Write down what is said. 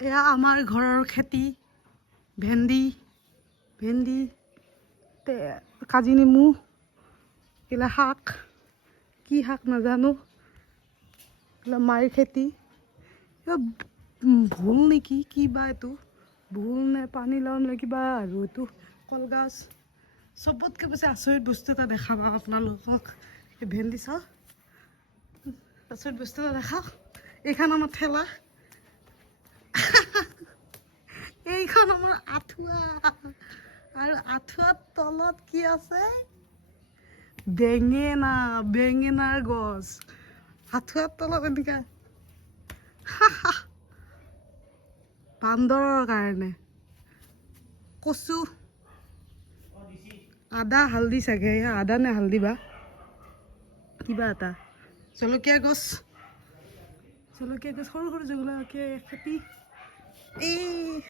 এয়া আমাৰ ঘৰৰ খেতি ভেন্দি কাজি নেমু এইগিলা শাক কি শাক নাজানো এইগিলা মাৰ খেতি ভোল নেকি কিবা এইটো ভোল নে পানীলাও নে কিবা আৰু এইটো কলগছ চবতকৈ বেছি আচৰিত বস্তু এটা দেখাম আপোনালোকক এই ভেন্দি চাওক আচৰিত বস্তু এটা দেখাওক এইখন আমাৰ ঠেলা এইখন আমাৰ আঁঠুৱা আৰু আঁঠুৱাৰ তলত কি আছে বেঙেনাৰ গছ আঁঠুৱাৰ তলত এনেকা বান্দৰৰ কাৰণে কচু আদা হালধি চাগে আদা নে হালধি বা কিবা এটা জলকীয়া গছ সৰু সৰু জলকীয়া খেতি এই